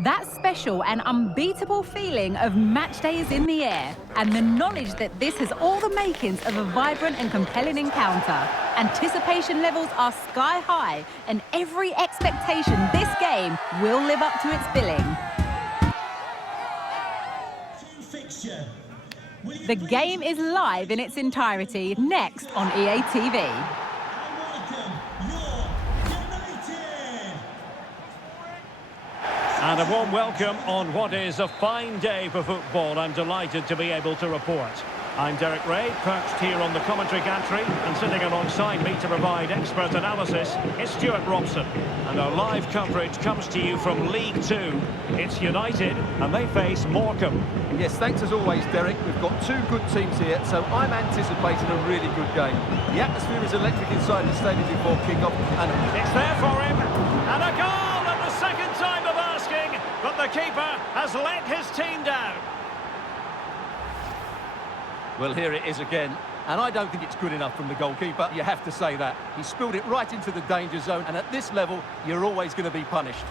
That special and unbeatable feeling of match day is in the air, and the knowledge that this has all the makings of a vibrant and compelling encounter. Anticipation levels are sky high, and every expectation this game will live up to its billing. The game is live in its entirety, next on EA TV. And a warm welcome on what is a fine day for football. I'm delighted to be able to report. I'm Derek Ray, perched here on the commentary gantry, and sitting alongside me to provide expert analysis is Stuart Robson. And our live coverage comes to you from League Two. It's United, and they face Morecambe. Yes, thanks as always, Derek. We've got two good teams here, so I'm anticipating a really good game. The atmosphere is electric inside the stadium before kick-off, and it's there for him, and a goal at the second time of asking, but the keeper has let his team down. Well, here it is again, and I don't think it's good enough from the goalkeeper. You have to say that. He spilled it right into the danger zone, and at this level, you're always going to be punished.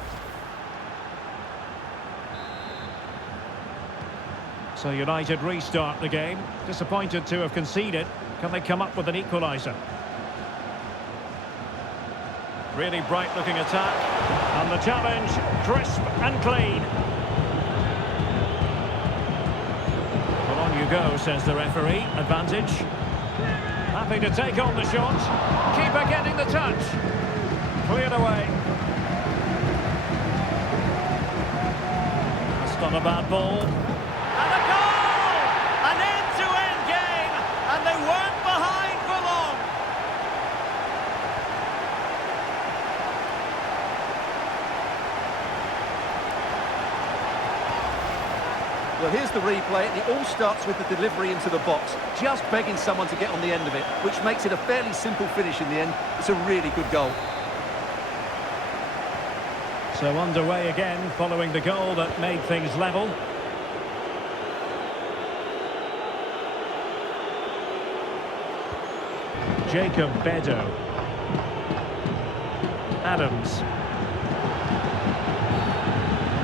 So United restart the game. Disappointed to have conceded. Can they come up with an equaliser? Really bright-looking attack. And the challenge, crisp and clean. You go, says the referee. Advantage. Happy to take on the shot. Keeper getting the touch. Cleared away. That's not a bad ball. And a goal! An end-to-end game, and they weren't behind for long. Well, here's the replay, and it all starts with the delivery into the box, just begging someone to get on the end of it, which makes it a fairly simple finish in the end. It's a really good goal. So underway again, following the goal that made things level. Jacob Bedo. Adams.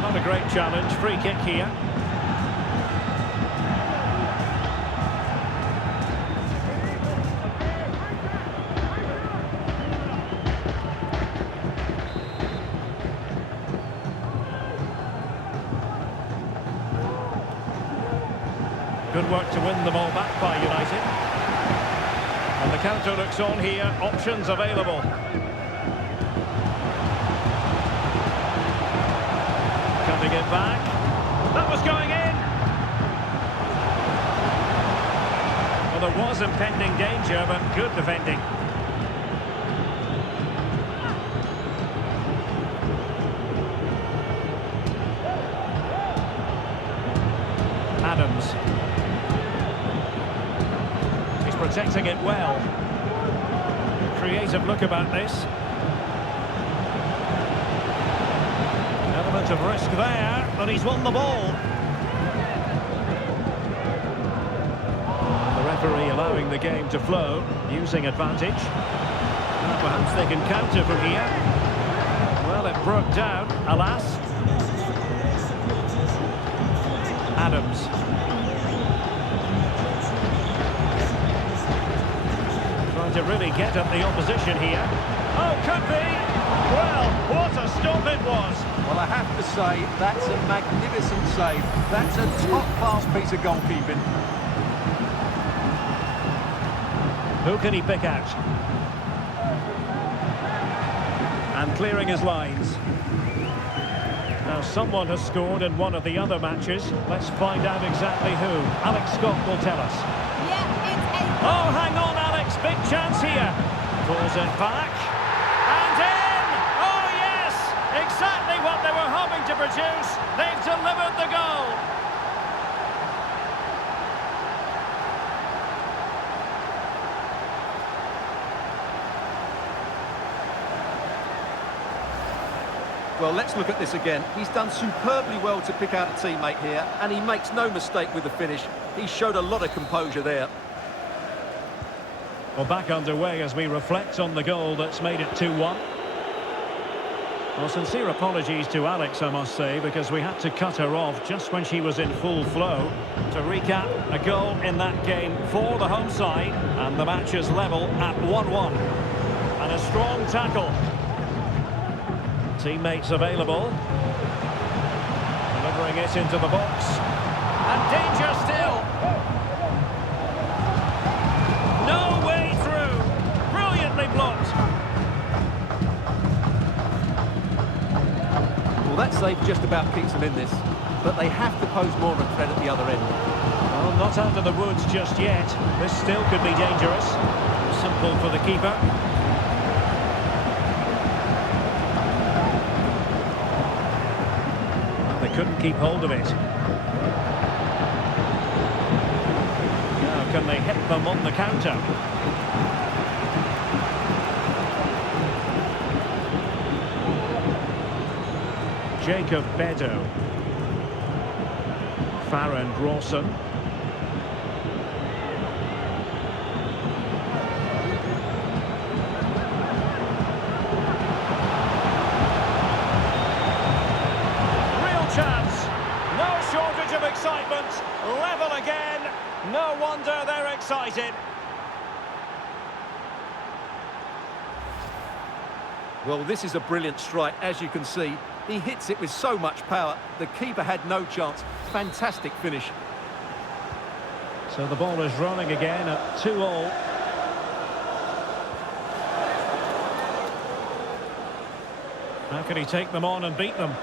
Not a great challenge, free kick here. Good work to win the ball back by United. And the counter looks on here. Options available. Cutting it back. That was going in. Well, there was impending danger, but good defending. Adams. Protecting it well. Creative look about this. Element of risk there, but he's won the ball. The referee allowing the game to flow, using advantage. Perhaps they can counter from here. Well, it broke down, alas. Adams. To really get at the opposition here. Oh, could be! Well, what a stop it was! Well, I have to say, that's a magnificent save. That's a top-class piece of goalkeeping. Who can he pick out? And clearing his lines. Now, someone has scored in one of the other matches. Let's find out exactly who. Alex Scott will tell us. Yeah, it's Oh, hang on, Alex. Big chance here. Pulls it back. And in! Oh, yes! Exactly what they were hoping to produce. They've delivered the goal. Well, let's look at this again. He's done superbly well to pick out a teammate here, and he makes no mistake with the finish. He showed a lot of composure there. Well, back underway as we reflect on the goal that's made it 2-1. Well, sincere apologies to Alex, I must say, because we had to cut her off just when she was in full flow. To recap, a goal in that game for the home side, and the match is level at 1-1. And a strong tackle. Teammates available. Delivering it into the box. And danger still. No way through. Brilliantly blocked. Well, that save just about keeps them in this, but they have to pose more of a threat at the other end. Well, not out of the woods just yet. This still could be dangerous. Simple for the keeper. Well, they couldn't keep hold of it. Now, can they hit them on the counter? Jacob Bedo. Farron Rawson. Real chance. No shortage of excitement. Level again. No wonder they're excited. Well, this is a brilliant strike, as you can see. He hits it with so much power. The keeper had no chance. Fantastic finish. So the ball is rolling again at 2-2. How can he take them on and beat them?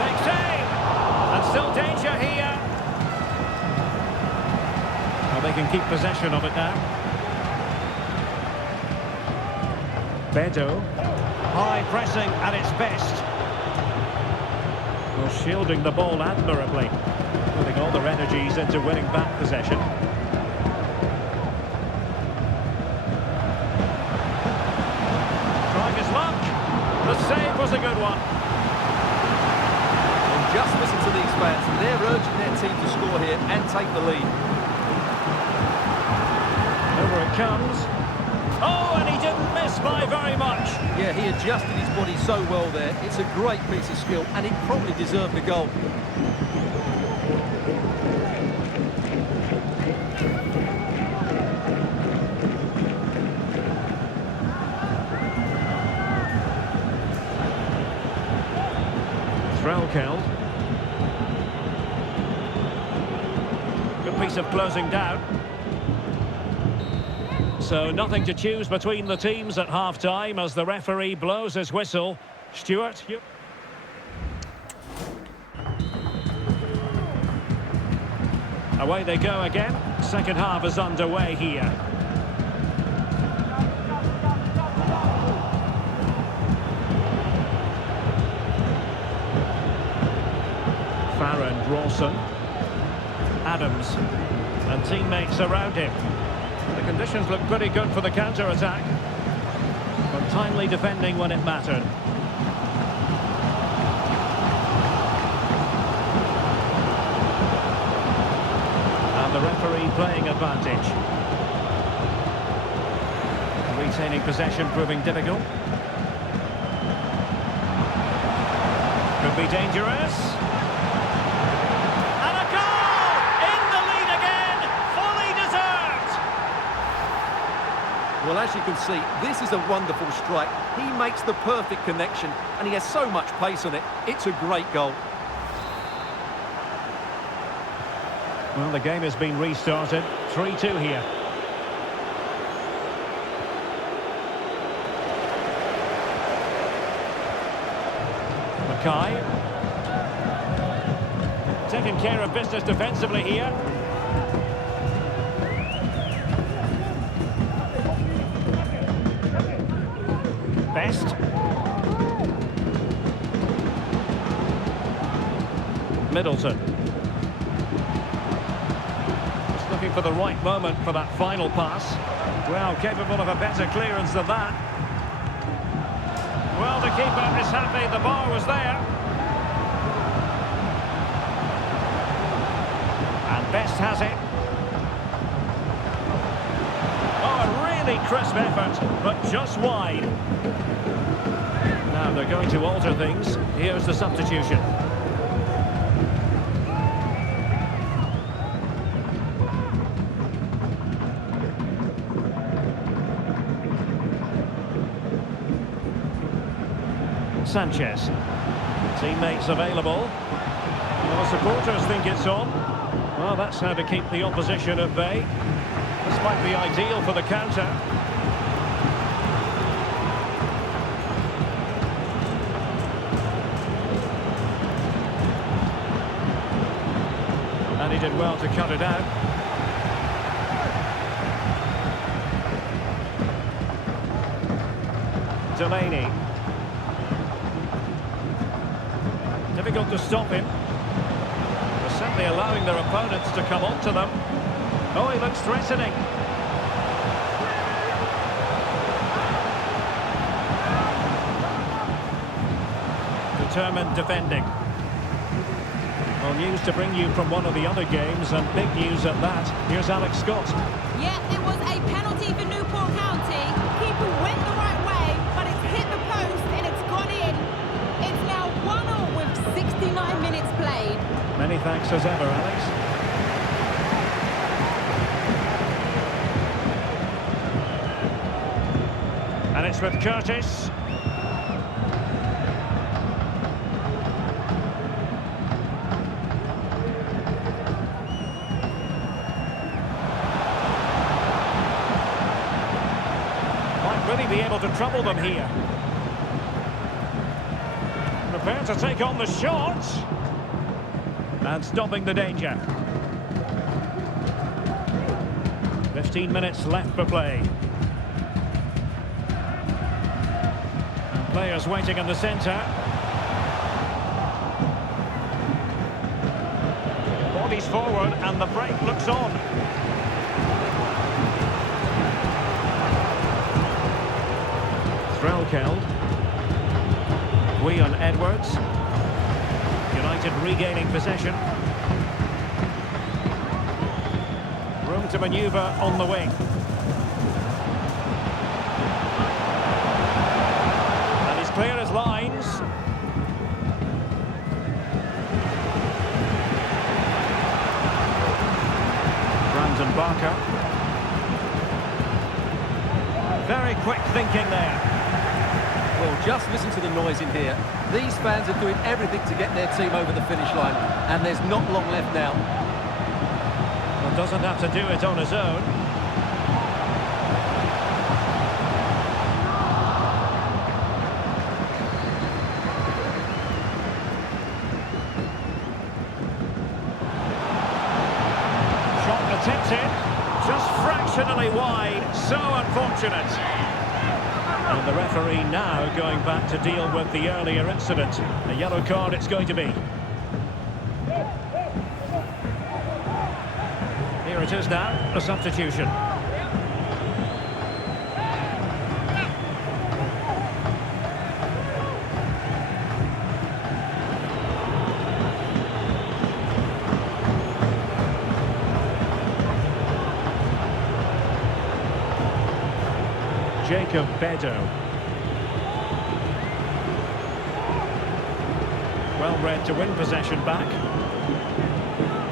Takes aim! And still danger here. They can keep possession of it now. Bedo. High pressing at its best. Well, shielding the ball admirably. Putting all their energies into winning back possession. Trying his luck. The save was a good one. And just listen to these fans. They're urging their team to score here and take the lead. Over it comes. Oh, and he didn't miss by very much. Yeah, he adjusted his body so well there. It's a great piece of skill, and he probably deserved the goal. Threlkeld. Good piece of closing down. So nothing to choose between the teams at half-time as the referee blows his whistle. Stuart. Away they go again. Second half is underway here. Farron Rawson. Adams. And teammates around him. The conditions look pretty good for the counter-attack. But timely defending when it mattered. And the referee playing advantage. Retaining possession proving difficult. Could be dangerous. Well, as you can see, this is a wonderful strike. He makes the perfect connection, and he has so much pace on it. It's a great goal. Well, the game has been restarted. 3-2 here. Mackay. Taking care of business defensively here. Best. Middleton. Just looking for the right moment for that final pass. Well, capable of a better clearance than that. Well, the keeper is happy the bar was there. And Best has it. crisp effort, but just wide. Now they're going to alter things. Here's the substitution. Sanchez. Teammates available. Well, supporters think it's on. Well, that's how to keep the opposition at bay. This might be ideal for the counter. And he did well to cut it out. Delaney. Difficult to stop him. They're simply allowing their opponents to come onto them. Oh, he looks threatening. Determined defending. Well, news to bring you from one of the other games, and big news at that. Here's Alex Scott. Yeah, it was a penalty for Newport County. Keeper went the right way, but it's hit the post and it's gone in. It's now 1-1 with 69 minutes played. Many thanks as ever, Alex. And it's with Curtis. Might really be able to trouble them here. Prepared to take on the shot. And stopping the danger. 15 minutes left for play. And players waiting in the centre. Bodies forward and the break looks on. Threlkeld. Guion Edwards. United regaining possession. Room to manoeuvre on the wing. And he's clear as lines. Brandon Barker. Very quick thinking there. Well, just listen to the noise in here. These fans are doing everything to get their team over the finish line, and there's not long left now. Well, doesn't have to do it on his own. Shot attempted, just fractionally wide, so unfortunate. And the referee now going back to deal with the earlier incident. A yellow card it's going to be. Here it is now, a substitution. Jacob Bedo. Well read to win possession back.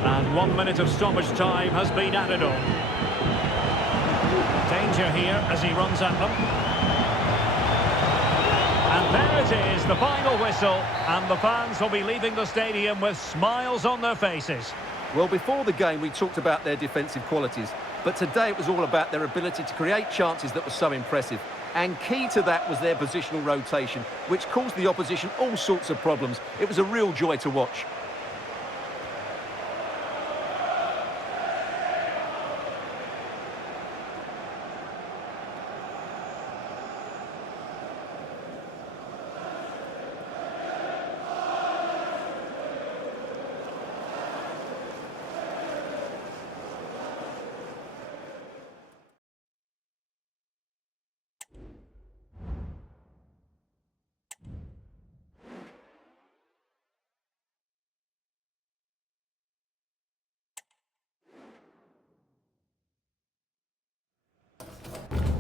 And 1 minute of stoppage time has been added on. Danger here as he runs at them. And there it is, the final whistle. And the fans will be leaving the stadium with smiles on their faces. Well, before the game, we talked about their defensive qualities. But today it was all about their ability to create chances that were so impressive. And key to that was their positional rotation, which caused the opposition all sorts of problems. It was a real joy to watch.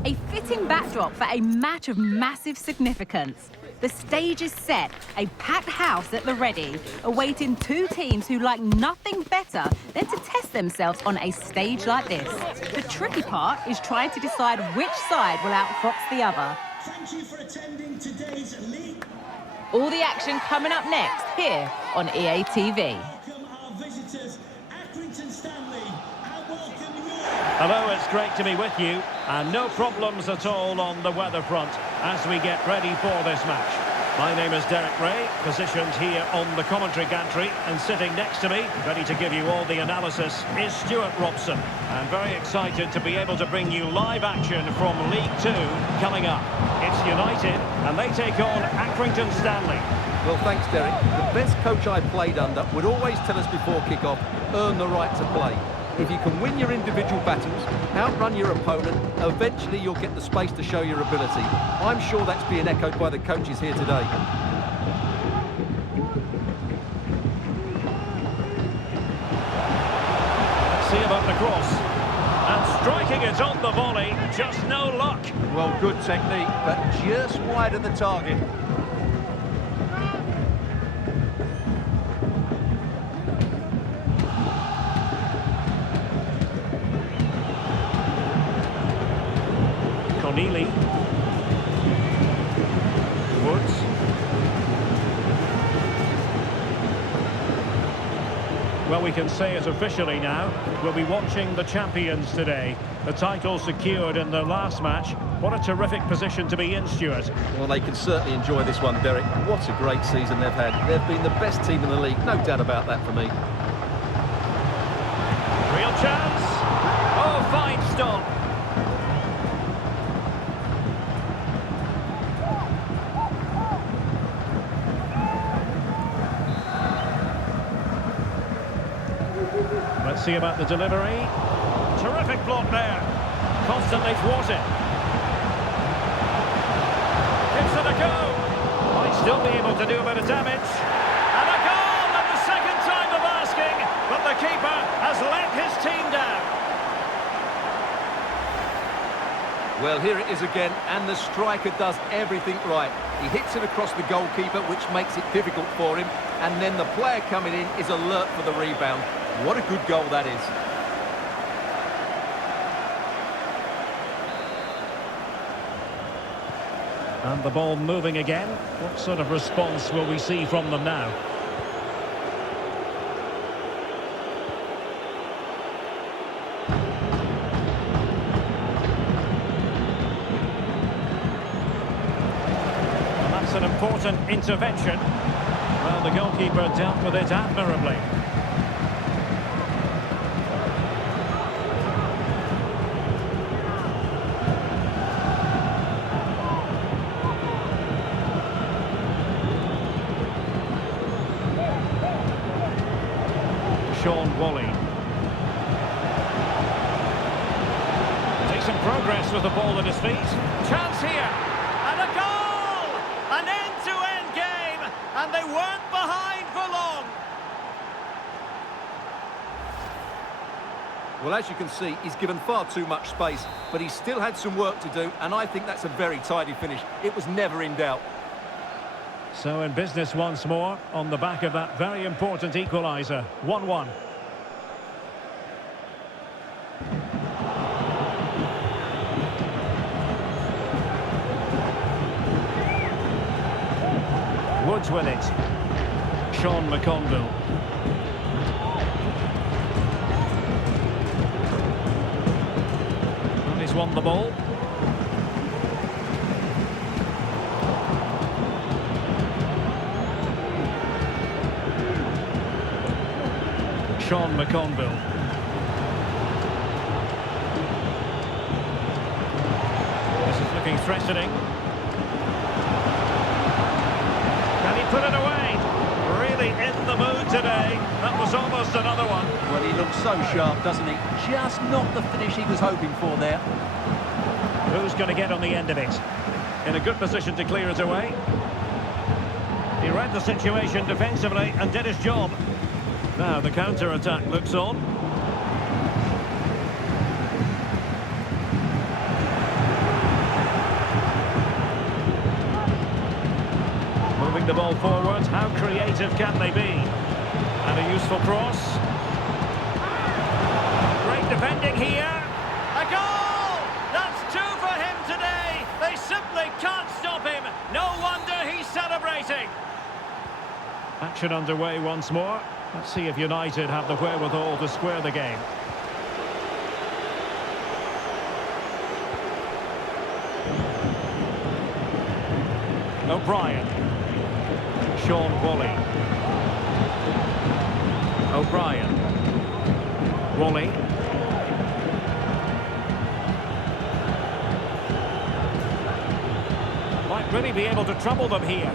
A fitting backdrop for a match of massive significance. The stage is set, a packed house at the ready, awaiting two teams who like nothing better than to test themselves on a stage like this. The tricky part is trying to decide which side will outfox the other. Thank you for attending today's league. All the action coming up next here on EA TV. Welcome our visitors, Accrington Stanley, and welcome you. Hello, it's great to be with you, and no problems at all on the weather front as we get ready for this match. My name is Derek Ray, positioned here on the commentary gantry, and sitting next to me, ready to give you all the analysis, is Stuart Robson. I'm very excited to be able to bring you live action from League 2 coming up. It's United, and they take on Accrington Stanley. Well, thanks, Derek. The best coach I played under would always tell us before kick-off, earn the right to play. If you can win your individual battles, outrun your opponent, eventually you'll get the space to show your ability. I'm sure that's being echoed by the coaches here today. Let's see about the cross. And striking it on the volley, just no luck. Well, good technique, but just wide of the target. Neely. Woods. Well, we can say it officially now. We'll be watching the champions today. The title secured in their last match. What a terrific position to be in, Stuart. Well, they can certainly enjoy this one, Derek. What a great season they've had. They've been the best team in the league, no doubt about that for me. Real chance. Oh, fine stop. Let's see about the delivery. Terrific block there. Constantly thwarted. Gives it a go. Might still be able to do a bit of damage. And a goal at the second time of asking. But the keeper has let his team down. Well, here it is again, and the striker does everything right. He hits it across the goalkeeper, which makes it difficult for him. And then the player coming in is alert for the rebound. What a good goal that is. And the ball moving again. What sort of response will we see from them now? And that's an important intervention. Well, the goalkeeper dealt with it admirably. Decent progress with the ball at his feet. Chance here. And a goal! An end-to-end game. And they weren't behind for long. Well, as you can see, he's given far too much space, but he still had some work to do, and I think that's a very tidy finish. It was never in doubt. So in business once more, on the back of that very important equaliser. 1-1. Woods with it. Sean McConville. And he's won the ball. Sean McConville. This is looking threatening. Put it away. Really in the mood today. That was almost another one. Well, he looks so sharp, doesn't he? Just not the finish he was hoping for there. Who's going to get on the end of it? In a good position to clear it away. He read the situation defensively and did his job. Now the counter-attack looks on. the ball forward. How creative can they be? And a useful cross. Great defending here. A goal! That's two for him today. They simply can't stop him. No wonder he's celebrating. Action underway once more. Let's see if United have the wherewithal to square the game. O'Brien. Sean Wally. O'Brien. Wally. Might really be able to trouble them here.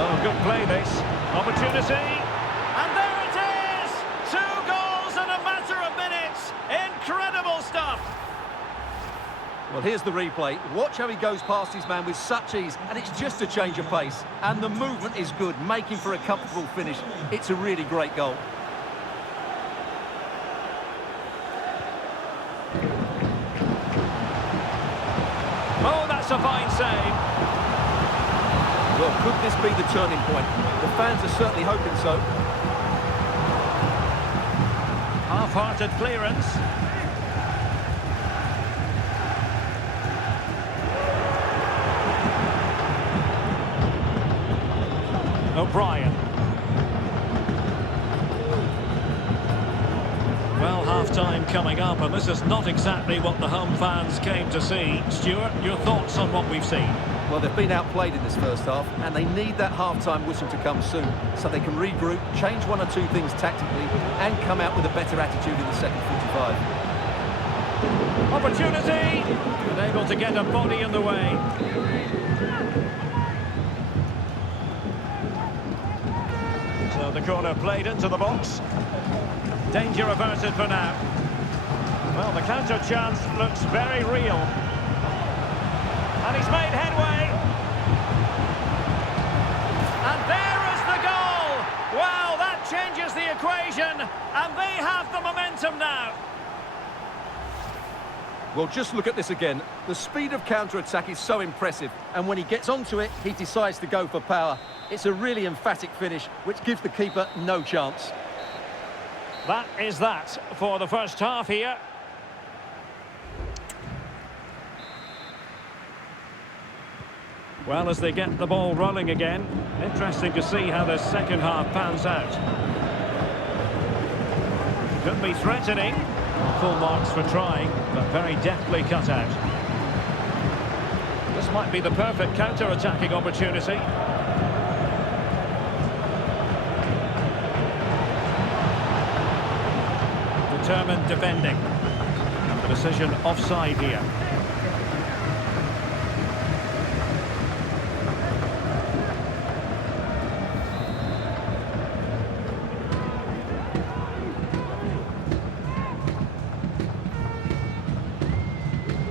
Oh, good play this. Opportunity. And there it is! 2 goals in a matter of minutes. Incredible stuff. Well, here's the replay. Watch how he goes past his man with such ease, and it's just a change of pace. And the movement is good, making for a comfortable finish. It's a really great goal. Oh, that's a fine save. Well, could this be the turning point? The fans are certainly hoping so. Half-hearted clearance. O'Brien. Well, half-time coming up, and this is not exactly what the home fans came to see. Stuart, your thoughts on what we've seen? Well, they've been outplayed in this first half, and they need that half-time whistle to come soon, so they can regroup, change 1 or 2 things tactically, and come out with a better attitude in the second 45. Opportunity! Unable to get a body in the way. So the corner played into the box. Danger averted for now. Well, the counter chance looks very real. And he's made headway. And there is the goal! Wow, that changes the equation. And they have the momentum now. Well, just look at this again. The speed of counter-attack is so impressive, and when he gets onto it, he decides to go for power. It's a really emphatic finish, which gives the keeper no chance. That is that for the first half here. Well, as they get the ball rolling again, interesting to see how the second half pans out. Could be threatening. Full marks for trying, but very deftly cut out. This might be the perfect counter-attacking opportunity. Determined defending. And the decision offside here.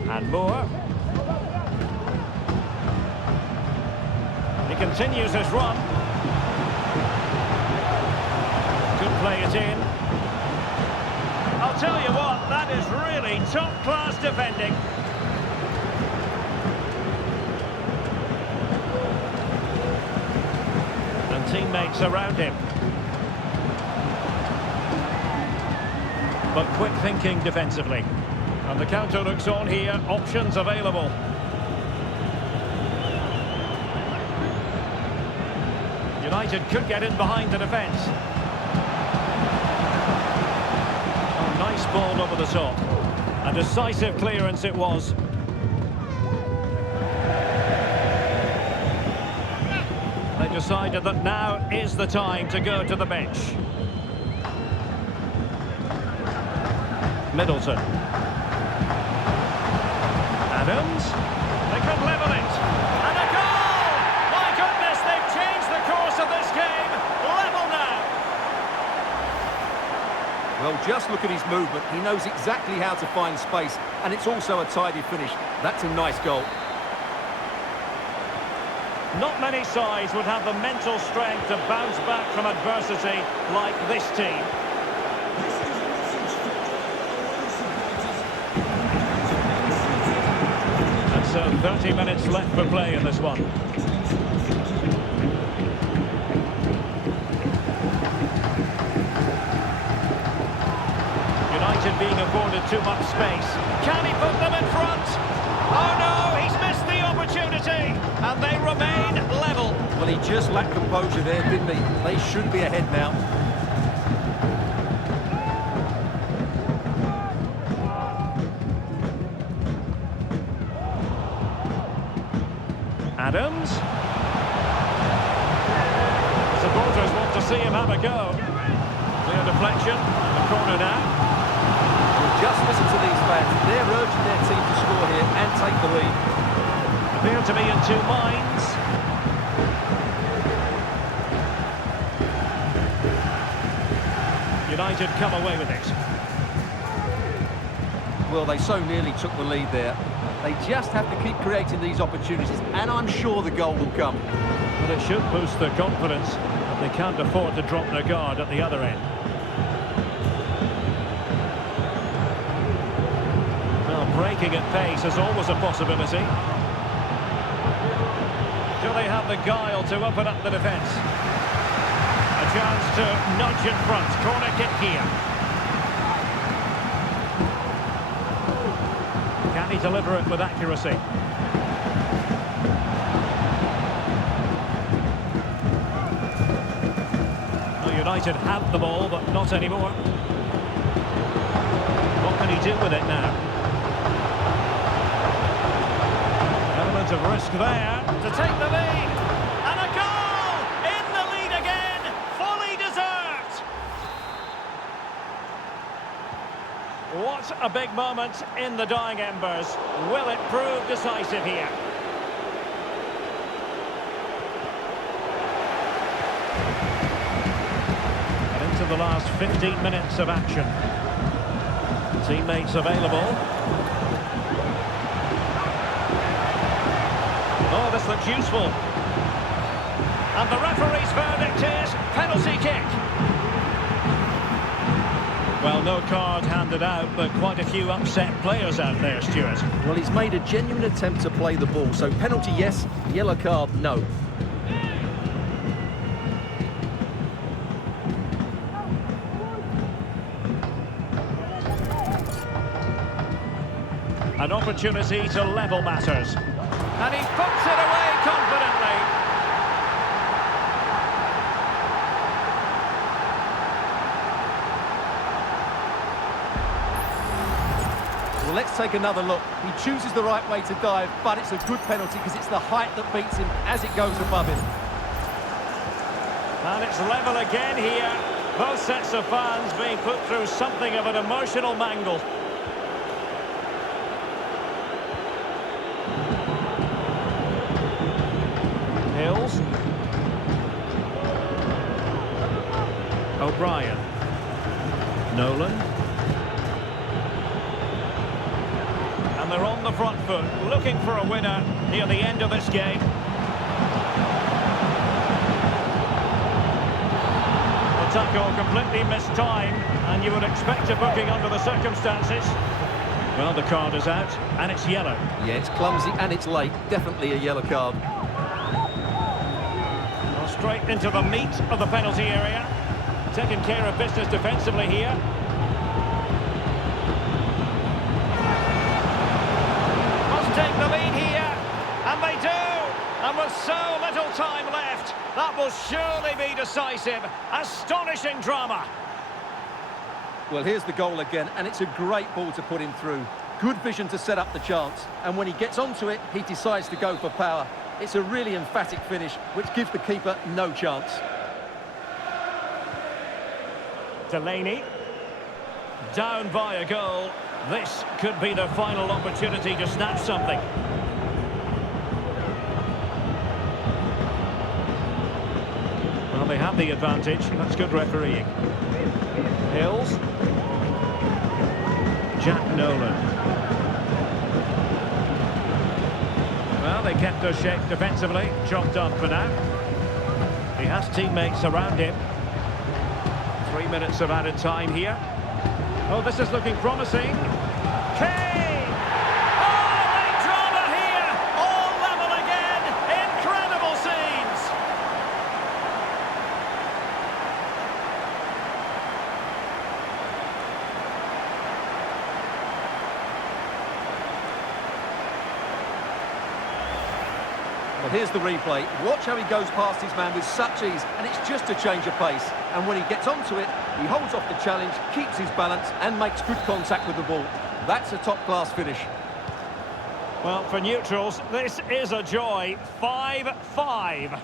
And Moore. He continues his run. Could play it in. I'll tell you what, that is really top-class defending. And teammates around him. But quick thinking defensively. And the counter looks on here, options available. United could get in behind the defence. Oh, nice ball over the top. A decisive clearance it was. They decided that now is the time to go to the bench. Middleton. Adams, they could level it, and a goal! My goodness, they've changed the course of this game. Level now. Well, just look at his movement. He knows exactly how to find space, and it's also a tidy finish. That's a nice goal. Not many sides would have the mental strength to bounce back from adversity like this team. So 30 minutes left for play in this one. being afforded too much space. Can he put them in front? Oh no, he's missed the opportunity, and they remain level. Well, he just lacked composure there, didn't he? They should be ahead now. Adams. Supporters want to see him have a go. Clear deflection, the corner now. Well, just listen to these fans. They're urging their team to score here and take the lead. Appear to be in two minds. United come away with it. Well, they so nearly took the lead there. They just have to keep creating these opportunities, and I'm sure the goal will come. But it should boost their confidence, but they can't afford to drop their guard at the other end. Well, breaking at pace is always a possibility. Do they have the guile to open up the defence? A chance to nudge in front. Corner kick here. Can he deliver it with accuracy? Well, United have the ball, but not anymore. What can he do with it now? Element of risk there to take the lead. And a goal! In the lead again! Fully deserved! What a big moment in the dying embers. Will it prove decisive here? And into the last 15 minutes of action. Teammates available. Oh, this looks useful. And the referee's verdict is penalty kick. Well, no card handed out, but quite a few upset players out there, Stuart. Well, he's made a genuine attempt to play the ball, so penalty yes, yellow card no. An opportunity to level matters. And he puts it away confidently. Well, let's take another look. He chooses the right way to dive, but it's a good penalty because it's the height that beats him as it goes above him. And it's level again here. Both sets of fans being put through something of an emotional mangle. Hills. O'Brien. Nolan. And they're on the front foot, looking for a winner near the end of this game. The tackle completely missed time, and you would expect a booking under the circumstances. Well, the card is out, and it's yellow. Yeah, it's clumsy and it's late. Definitely a yellow card. Well, straight into the meat of the penalty area. Taking care of business defensively here. Must take the lead here, and they do. And with so little time left, that will surely be decisive. Astonishing drama. Well, here's the goal again, and it's a great ball to put him through. Good vision to set up the chance, and when he gets onto it, he decides to go for power. It's a really emphatic finish, which gives the keeper no chance. Delaney. Down by a goal. This could be the final opportunity to snatch something. Well, they have the advantage. That's good refereeing. Hills. Jack Nolan. Well, they kept their shape defensively. Job done for now. He has teammates around him. 3 minutes of added time here. Oh, this is looking promising. Kane! Oh, late drama here! All level again! Incredible scenes! Well, here's the replay. Watch how he goes past his man with such ease, and it's just a change of pace. And when he gets onto it, he holds off the challenge, keeps his balance, and makes good contact with the ball. That's a top-class finish. Well, for neutrals, this is a joy. 5-5.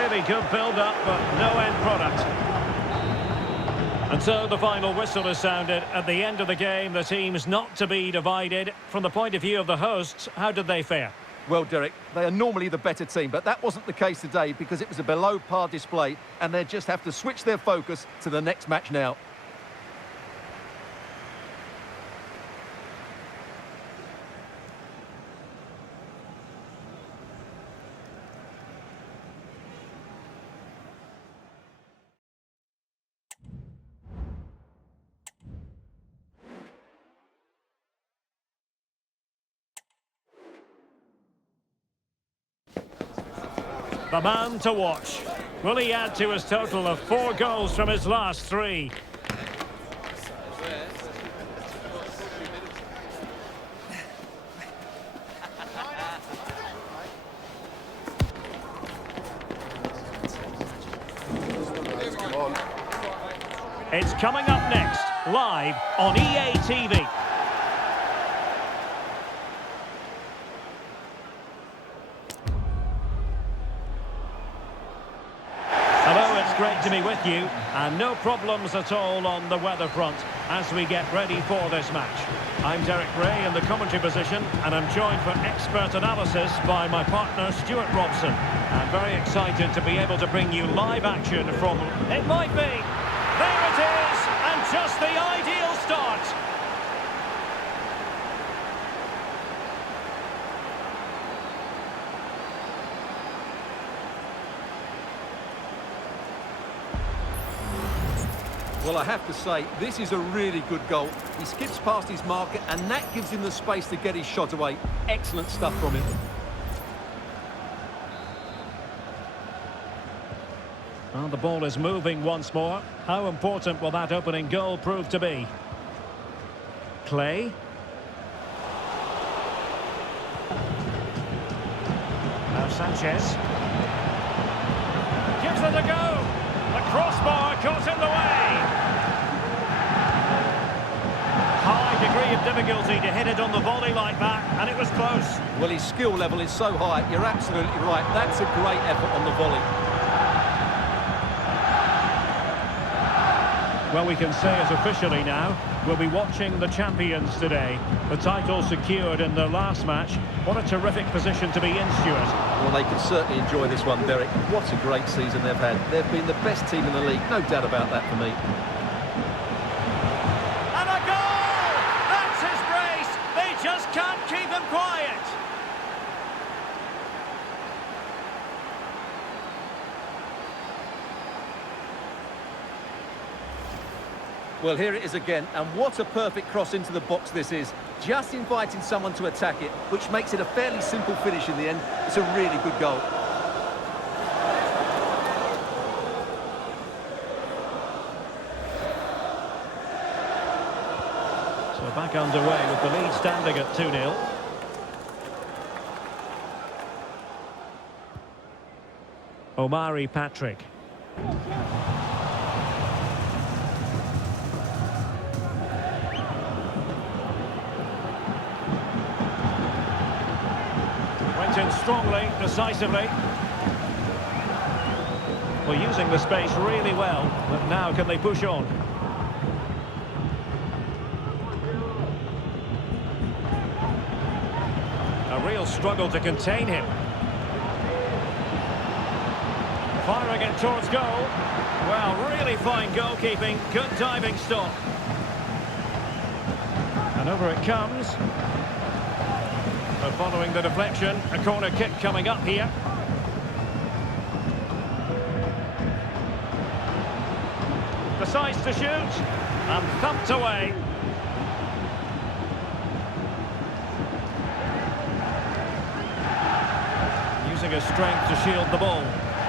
Really good build-up, but no end product. And so the final whistle is sounded. At the end of the game, the team's not to be divided. From the point of view of the hosts, how did they fare? Well, Derek, they are normally the better team, but that wasn't the case today because it was a below-par display, and they just have to switch their focus to the next match now. The man to watch. Will he add to his total of 4 goals from his last 3? It's coming up next, live on EA TV. Great to be with you, and no problems at all on the weather front as we get ready for this match. I'm Derek Ray in the commentary position, and I'm joined for expert analysis by my partner Stuart Robson. I'm very excited to be able to bring you live action from... It might be! There it is! And just the ideal start! Well, I have to say, this is a really good goal. He skips past his marker, and that gives him the space to get his shot away. Excellent stuff from him. Well, the ball is moving once more. How important will that opening goal prove to be? Clay. Now Sanchez. Gives it a go. The crossbar caught in the way. High degree of difficulty to hit it on the volley like that, and it was close. Well, his skill level is so high, you're absolutely right. That's a great effort on the volley. Well, we can say it officially now. We'll be watching the champions today. The title secured in their last match. What a terrific position to be in, Stuart. Well, they can certainly enjoy this one, Derek. What a great season they've had. They've been the best team in the league, no doubt about that for me. And a goal! That's his brace! They just can't keep him quiet! Well, here it is again, and what a perfect cross into the box this is. Just inviting someone to attack it, which makes it a fairly simple finish in the end. It's a really good goal. So back underway with the lead standing at 2-0. Omari Patrick. Went in strongly, decisively. Well, using the space really well, but now can they push on? A real struggle to contain him. Firing it towards goal. Well, really fine goalkeeping, good diving stop. And over it comes. But following the deflection, a corner kick coming up here. Decides to shoot, and thumped away. Using his strength to shield the ball.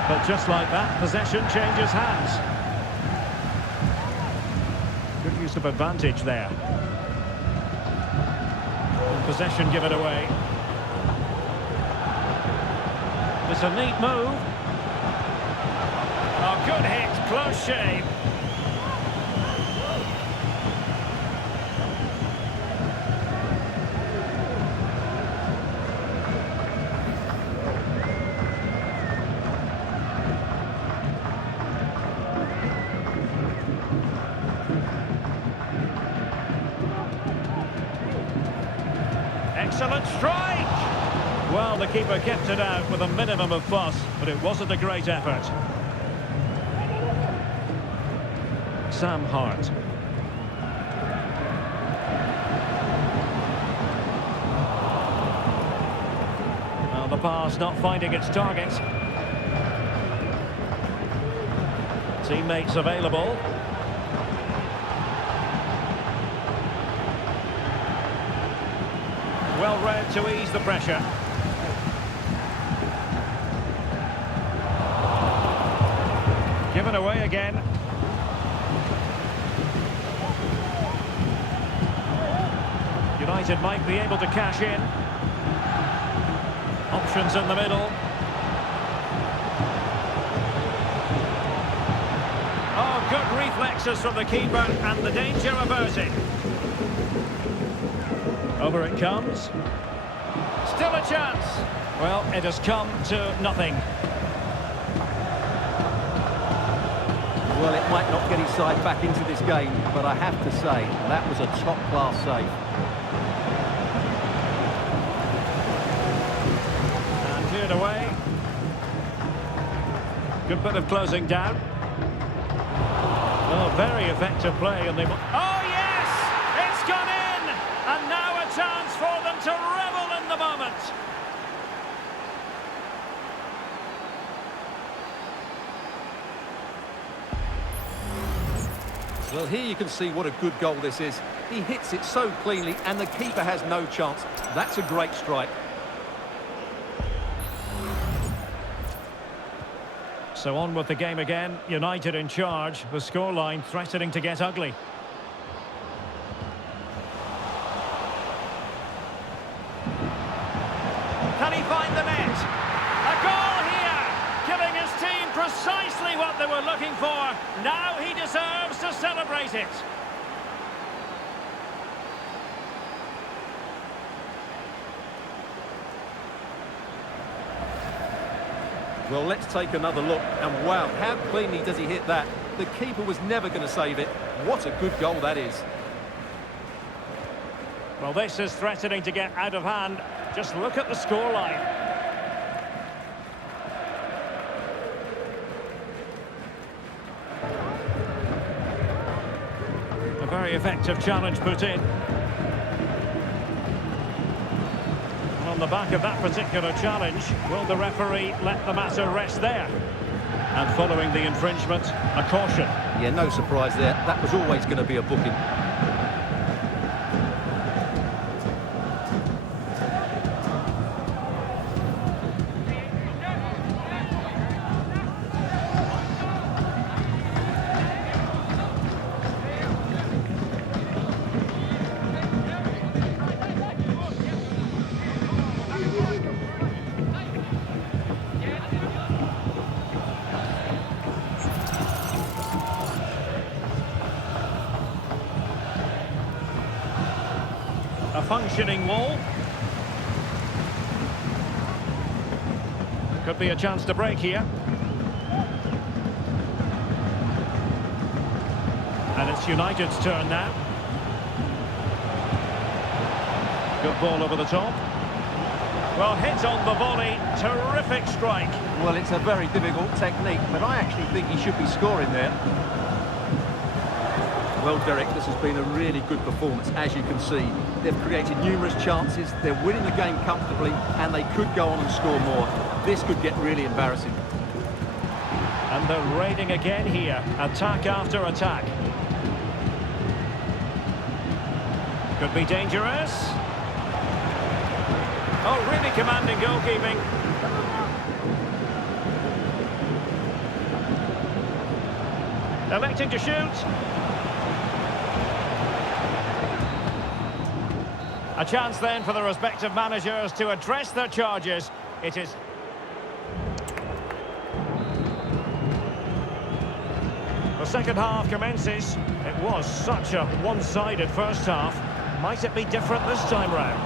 But just like that, possession changes hands. Good use of advantage there. And possession given away. It's a neat move. Oh, good hit, close shave. Excellent strike! Well, the keeper kept it out with a minimum of fuss, but it wasn't a great effort. Sam Hart. Well, the pass not finding its target. Teammates available. Well read to ease the pressure. Given away again. United might be able to cash in. Options in the middle. Oh, good reflexes from the keeper and the danger averted. Over it comes. Still a chance. Well, it has come to nothing. Well, it might not get his side back into this game, but I have to say, that was a top-class save. And cleared away. Good bit of closing down. Oh, very effective play. And they... Oh, yes! It's gone in! And now a chance for them to revel in the moment. Well, here you can see what a good goal this is. He hits it so cleanly and the keeper has no chance. That's a great strike. So on with the game again. United in charge. The scoreline threatening to get ugly. Can he find the net? A goal here! Giving his team precisely what they were looking for. Now he deserves to celebrate it. Well, let's take another look. And wow, how cleanly does he hit that? The keeper was never going to save it. What a good goal that is. Well, this is threatening to get out of hand. Just look at the scoreline. A very effective challenge put in. And on the back of that particular challenge, will the referee let the matter rest there? And following the infringement, a caution. Yeah, no surprise there. That was always going to be a booking. A functioning wall. Could be a chance to break here. And it's United's turn now. Good ball over the top. Well, hit on the volley. Terrific strike. Well, it's a very difficult technique, but I actually think he should be scoring there. Well, Derek, this has been a really good performance, as you can see. They've created numerous chances, they're winning the game comfortably, and they could go on and score more. This could get really embarrassing. And they're raiding again here. Attack after attack. Could be dangerous. Oh, really commanding goalkeeping. Electing to shoot. A chance then for the respective managers to address their charges. It is... second half commences. It was such a one-sided first half. Might it be different this time round?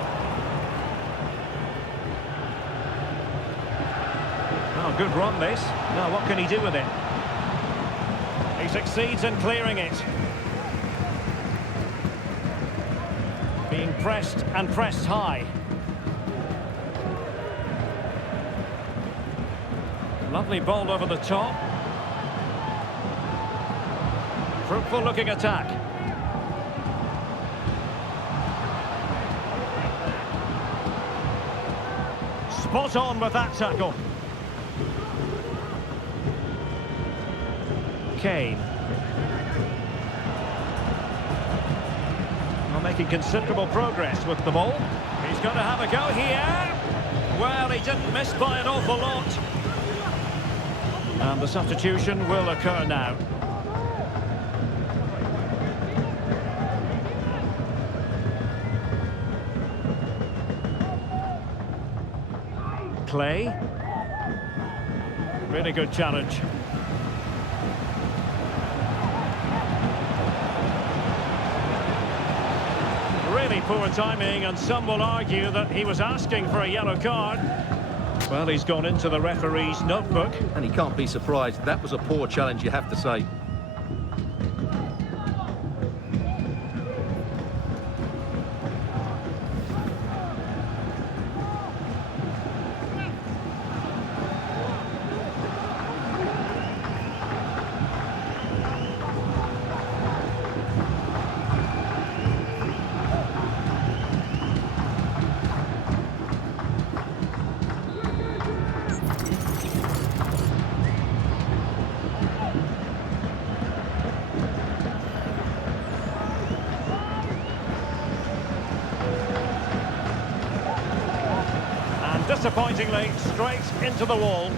Oh, good run this. Now what can he do with it? He succeeds in clearing it. Being pressed and pressed high. Lovely ball over the top. Fruitful looking attack. Spot on with that tackle. Kane. Well, making considerable progress with the ball. He's going to have a go here. Well, he didn't miss by an awful lot. And the substitution will occur now. Clay. Really good challenge. Really poor timing, and some will argue that he was asking for a yellow card. Well, he's gone into the referee's notebook. And he can't be surprised. That was a poor challenge, you have to say. Disappointingly, straight into the wall.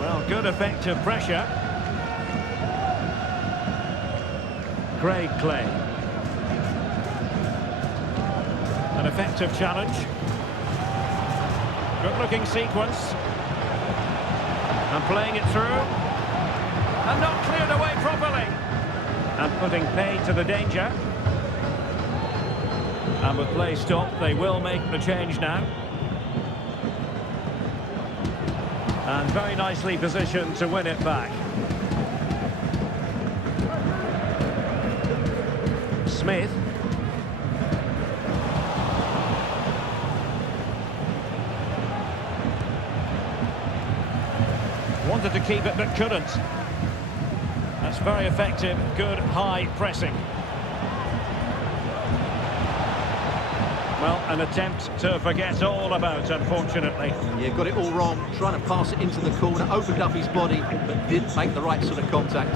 Well, good effective pressure. Craig Clay. An effective challenge. Good looking sequence. And playing it through. And not cleared away properly. And putting paid to the danger. And with play stopped, they will make the change now. And very nicely positioned to win it back. Smith. Wanted to keep it but couldn't. That's very effective, good high pressing. Well, an attempt to forget all about, unfortunately. Yeah, got it all wrong. Trying to pass it into the corner, opened up his body, but didn't make the right sort of contact.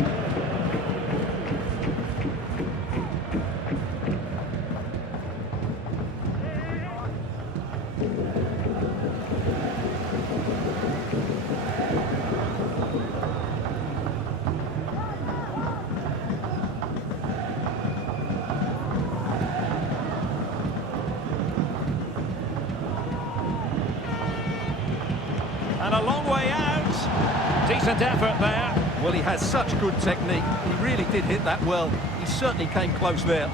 And a long way out. Decent effort there. Well, he has such good technique. He really did hit that well. He certainly came close there.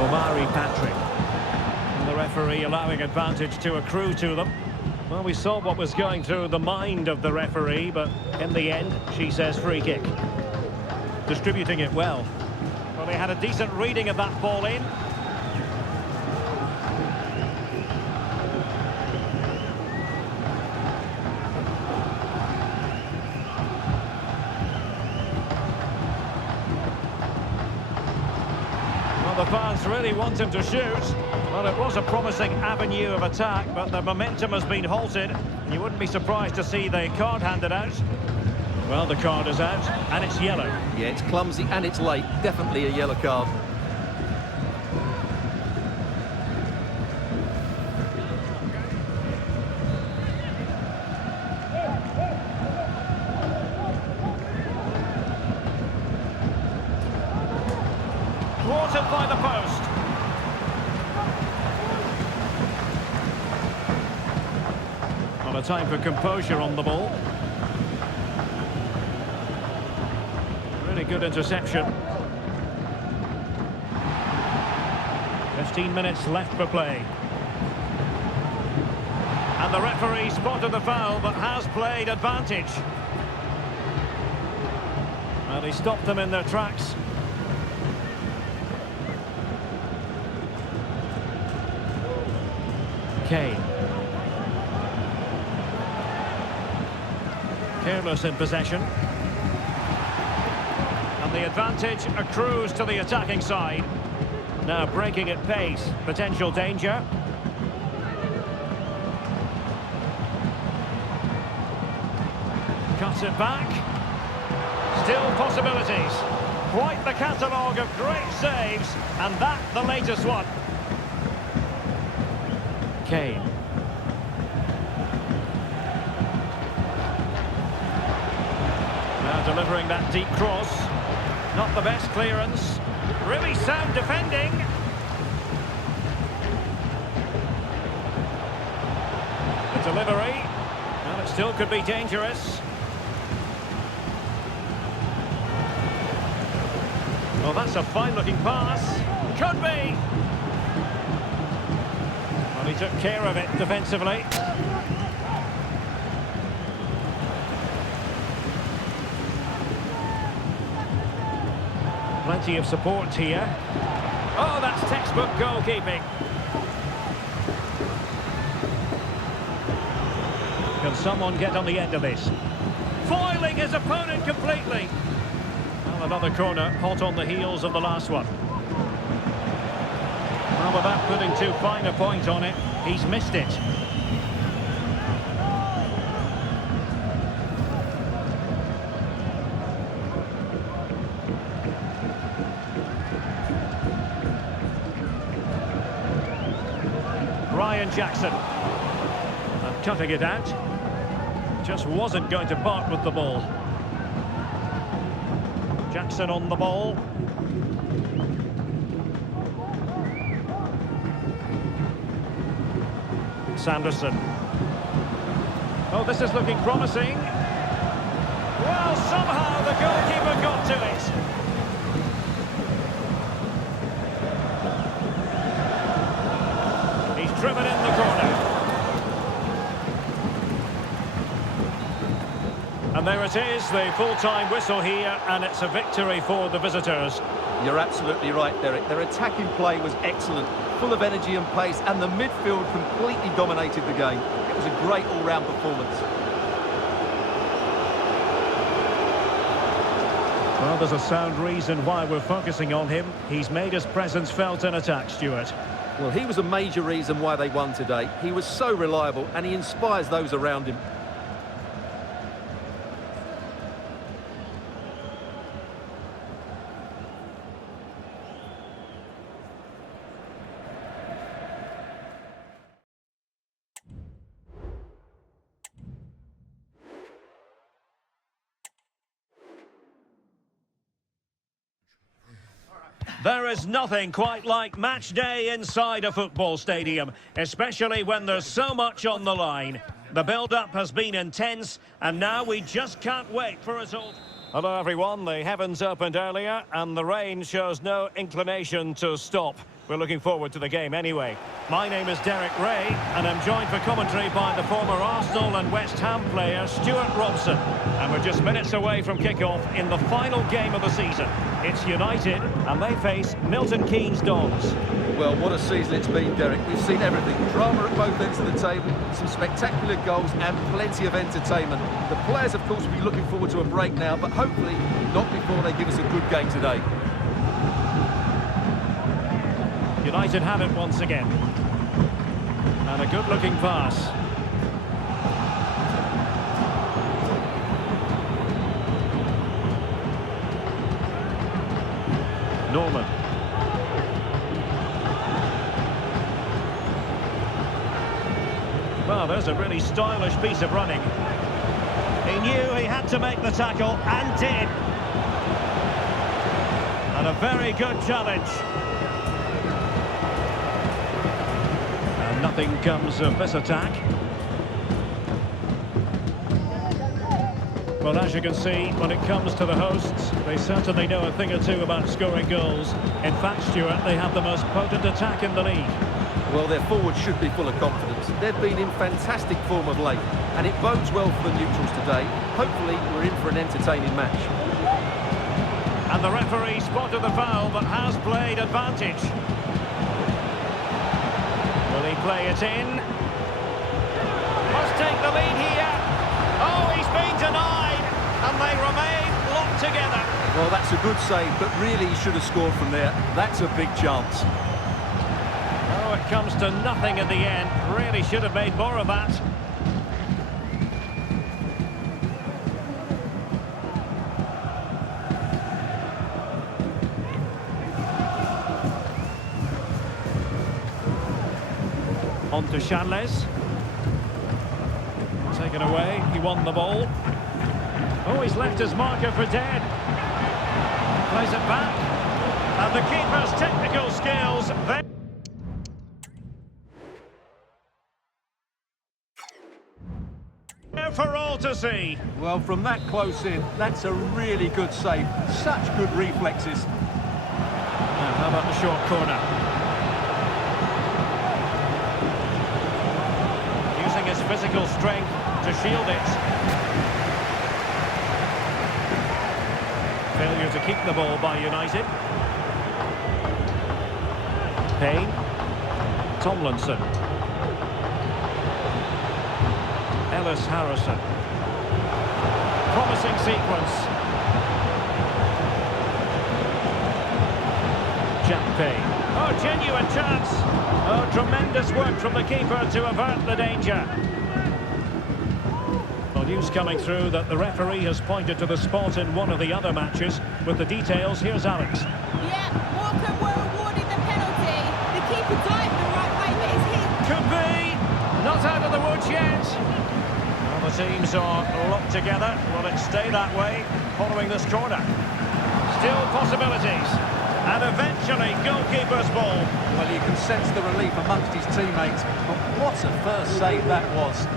Omari Patrick. And the referee allowing advantage to accrue to them. Well, we saw what was going through the mind of the referee, but in the end, she says free kick. Distributing it well. Well, they had a decent reading of that ball in. Well, the fans really want him to shoot. Well, it was a promising avenue of attack, but the momentum has been halted. You wouldn't be surprised to see the card handed out. Well, the card is out, and it's yellow. Yeah, it's clumsy and it's late. Definitely a yellow card. thwarted by the post. Not a time for composure on the ball. Really good interception. 15 minutes left for play. And the referee spotted the foul, but has played advantage. Well, he stopped them in their tracks. Kane. Careless in possession. And the advantage accrues to the attacking side. Now breaking at pace. Potential danger. Cuts it back. Still possibilities. Quite the catalogue of great saves. And that the latest one. Kane. Now delivering that deep cross. Not the best clearance. Really sound defending. The delivery. Well, it still could be dangerous. Well, that's a fine-looking pass. Could be. Well, he took care of it defensively. Plenty of support here. Oh, that's textbook goalkeeping. Can someone get on the end of this? Foiling his opponent completely. Well, another corner, hot on the heels of the last one. Well, without putting too fine a point on it, he's missed it. Jackson. And cutting it out. Just wasn't going to part with the ball. Jackson on the ball. Sanderson. Oh, this is looking promising. Well, somehow the goalkeeper got to it. Driven in the corner. And there it is, the full-time whistle here, and it's a victory for the visitors. You're absolutely right, Derek. Their attacking play was excellent, full of energy and pace, and the midfield completely dominated the game. It was a great all-round performance. Well, there's a sound reason why we're focusing on him. He's made his presence felt in attack, Stuart. Well, he was a major reason why they won today. He was so reliable and he inspires those around him. There is nothing quite like match day inside a football stadium, especially when there's so much on the line. The build-up has been intense, and now we just can't wait for it all. Hello everyone, the heavens opened earlier, and the rain shows no inclination to stop. We're looking forward to the game anyway. My name is Derek Ray, and I'm joined for commentary by the former Arsenal and West Ham player Stuart Robson. And we're just minutes away from kick-off in the final game of the season. It's United, and they face Milton Keynes Dons. Well, what a season it's been, Derek. We've seen everything. Drama at both ends of the table, some spectacular goals and plenty of entertainment. The players, of course, will be looking forward to a break now, but hopefully not before they give us a good game today. United have it once again. And a good-looking pass. Norman. Well, there's a really stylish piece of running. He knew he had to make the tackle, and did. And a very good challenge. And nothing comes of this attack. Well, as you can see, when it comes to the hosts, they certainly know a thing or two about scoring goals. In fact, Stuart, they have the most potent attack in the league. Well, their forwards should be full of confidence. They've been in fantastic form of late, and it bodes well for the neutrals today. Hopefully, we're in for an entertaining match. And the referee spotted the foul, but has played advantage. Will he play it in? Must take the lead here. Oh, he's been denied, and they remain locked together. Well, that's a good save, but really he should have scored from there. That's a big chance. Oh, it comes to nothing in the end. Really should have made more of that. On to Chanles. Taken away, he won the ball. Oh, he's left his marker for dead. Plays it back. And the keeper's technical skills, there for all to see. Well, from that close in, that's a really good save. Such good reflexes. Now, how about the short corner? Using his physical strength to shield it. Failure to keep the ball by United. Payne. Tomlinson. Ellis Harrison. Promising sequence. Jack Payne. Oh, genuine chance. Oh, tremendous work from the keeper to avert the danger. Well, news coming through that the referee has pointed to the spot in one of the other matches. With the details, here's Alex. Yeah, Walker were awarded the penalty. The keeper dived the right way, but his hit. Could be. Not out of the woods yet. Well, the teams are locked together. Will it stay that way following this corner? Still possibilities. And eventually, goalkeeper's ball. Well, you can sense the relief amongst his teammates. But what a first save that was.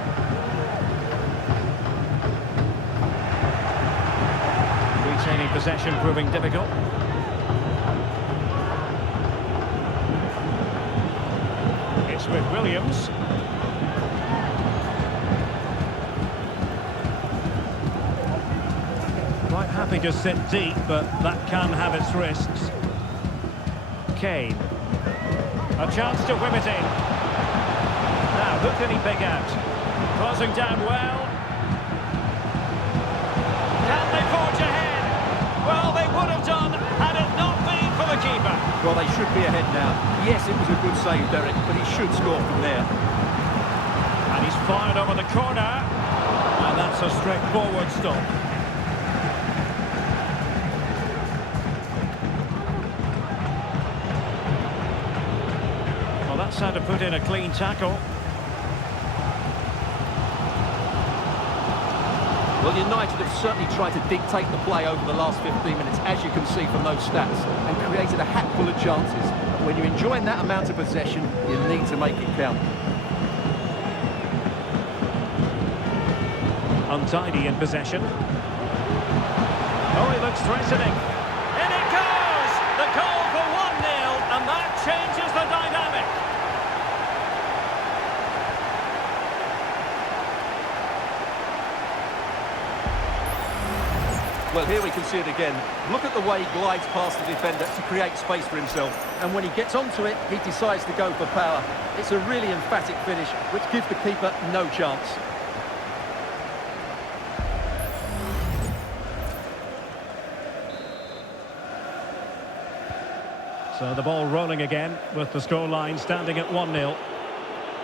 Retaining possession proving difficult. It's with Williams. Quite happy to sit deep, but that can have its risks. Kane. A chance to whip it in. Now, who can he pick out? Closing down well. Can they forge ahead? Well, they would have done had it not been for the keeper. Well, they should be ahead now. Yes, it was a good save, Derek, but he should score from there. And he's fired over the corner. And that's a straightforward stop. Well, that's how to put in a clean tackle. Well, United have certainly tried to dictate the play over the last 15 minutes, as you can see from those stats, and created a hatful of chances. But when you're enjoying that amount of possession, you need to make it count. Untidy in possession. Oh, he looks threatening. In it goes! The goal for 1-0, and that changes the dynamic. Well, here we can see it again. Look at the way he glides past the defender to create space for himself. And when he gets onto it, he decides to go for power. It's a really emphatic finish, which gives the keeper no chance. So the ball rolling again with the scoreline standing at 1-0.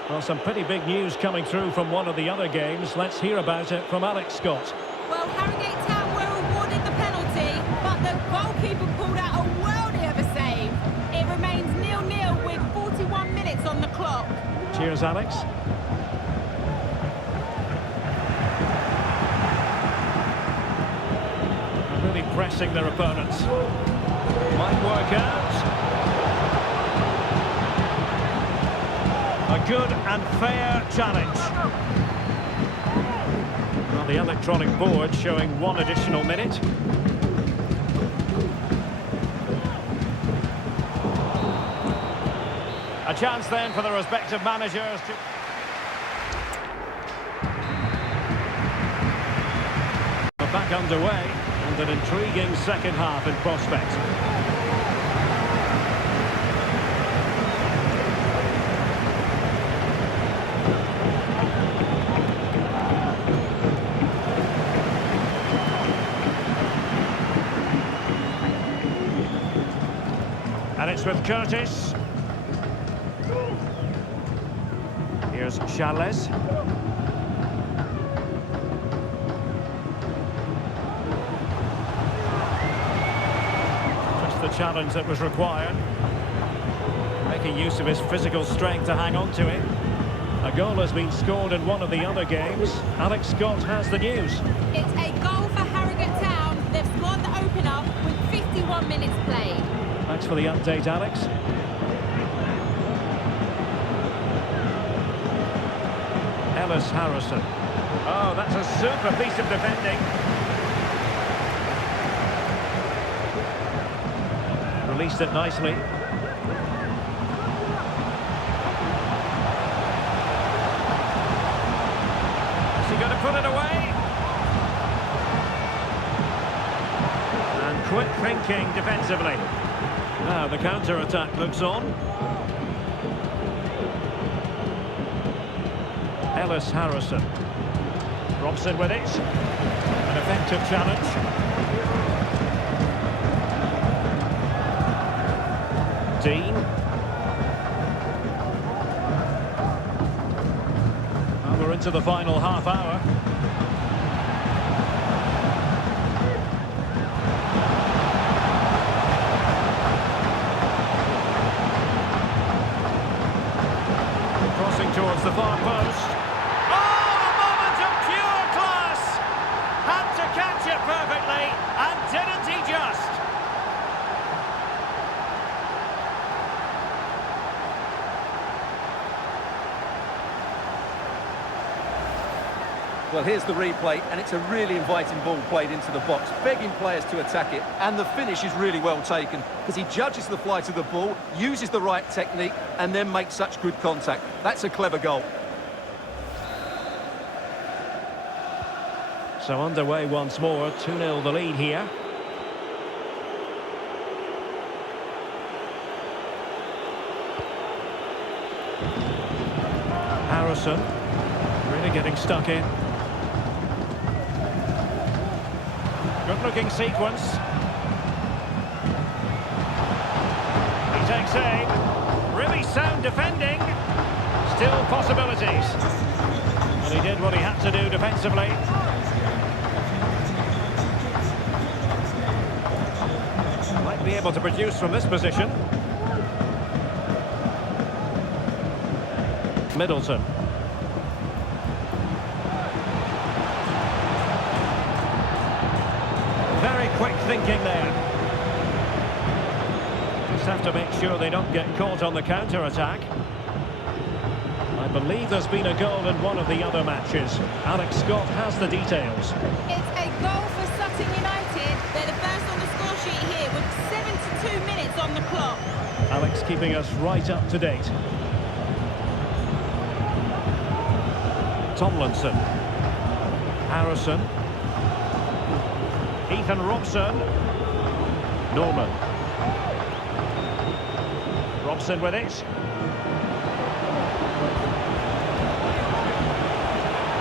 Well, some pretty big news coming through from one of the other games. Let's hear about it from Alex Scott. Well, Harrogate Town were awarded the penalty, but the goalkeeper pulled out a worldie of a save. It remains 0-0 with 41 minutes on the clock. Cheers, Alex. Really pressing their opponents. Might work out. A good and fair challenge. Well, the electronic board showing 1 additional minute. A chance then for the respective managers to... We're back underway and an intriguing second half in prospect. And it's with Curtis. Here's Charles. Just the challenge that was required. Making use of his physical strength to hang on to it. A goal has been scored in one of the other games. Alex Scott has the news. It's a goal for Harrogate Town. They've scored the opener with 51 minutes played. Thanks for the update, Alex. Ellis Harrison. Oh, that's a super piece of defending. Released it nicely. Is he going to put it away? And quick thinking defensively. Now the counter-attack looks on. Ellis Harrison. Robson with it. An effective challenge. Dean. And we're into the final half hour. Crossing towards the far post. Catch it perfectly, and didn't he just? Well, here's the replay, and it's a really inviting ball played into the box, begging players to attack it, and the finish is really well taken, because he judges the flight of the ball, uses the right technique, and then makes such good contact. That's a clever goal. So underway once more, 2-0 the lead here. Harrison, really getting stuck in. Good-looking sequence. He takes aim. Really sound defending. Still possibilities. And he did what he had to do defensively. Might be able to produce from this position. Middleton. Very quick thinking there. Just have to make sure they don't get caught on the counter-attack. I believe there's been a goal in one of the other matches. Alex Scott has the details. It's a goal for Sutton United. They're the first on the score sheet here with 72 minutes on the clock. Alex keeping us right up to date. Tomlinson. Harrison. Ethan Robson. Norman. Robson with it.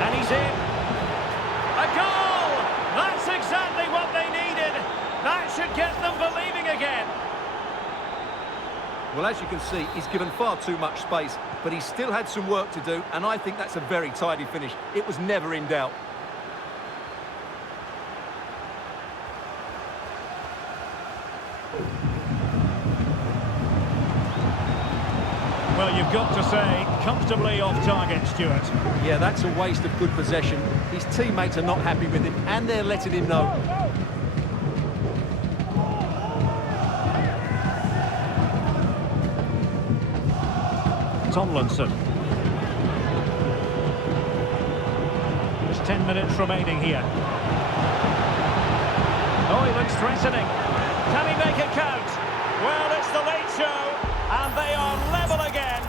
And he's in. A goal! That's exactly what they needed. That should get them believing again. Well, as you can see, he's given far too much space, but he still had some work to do, and I think that's a very tidy finish. It was never in doubt. Well, you've got to say, comfortably off target, Stuart. Yeah, that's a waste of good possession. His teammates are not happy with him, and they're letting him know. Tomlinson. There's 10 minutes remaining here. Oh, he looks threatening. Can he make it count? Well, it's the late show, and they are level again.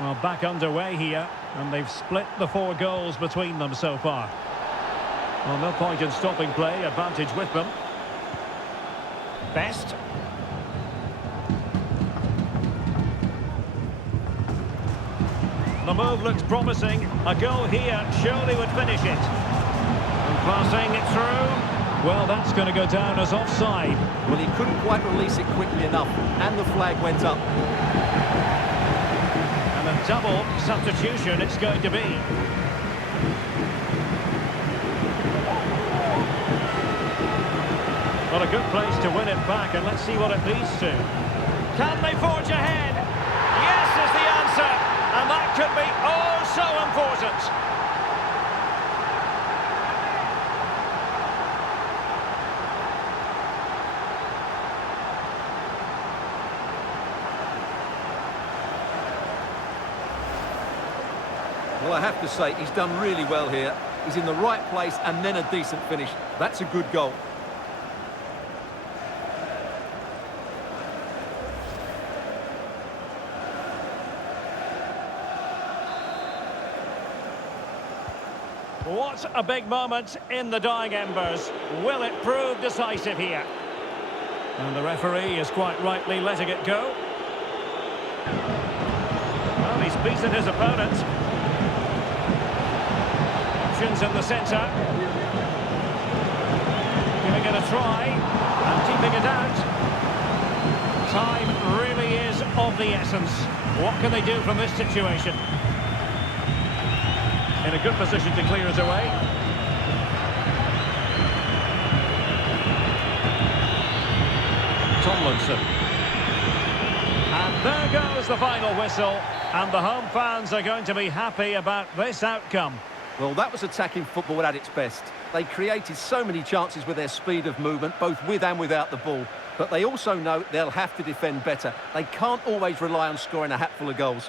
Well, back underway here, and they've split the 4 goals between them so far. Well, no point in stopping play, advantage with them. Best. The move looks promising. A goal here surely would finish it. And passing it through. Well, that's going to go down as offside. Well, he couldn't quite release it quickly enough, and the flag went up. And a double substitution it's going to be. Well, a good place to win it back, and let's see what it leads to. Can they forge ahead? Yes is the answer, and that could be oh so important. Well, I have to say, he's done really well here. He's in the right place and then a decent finish. That's a good goal. What a big moment in the dying embers. Will it prove decisive here? And the referee is quite rightly letting it go. Well, he's beaten his opponent. Options in the centre. Giving it a try and keeping it out. Time really is of the essence. What can they do from this situation? In a good position to clear it away. Tomlinson. And there goes the final whistle. And the home fans are going to be happy about this outcome. Well, that was attacking football at its best. They created so many chances with their speed of movement, both with and without the ball. But they also know they'll have to defend better. They can't always rely on scoring a hatful of goals.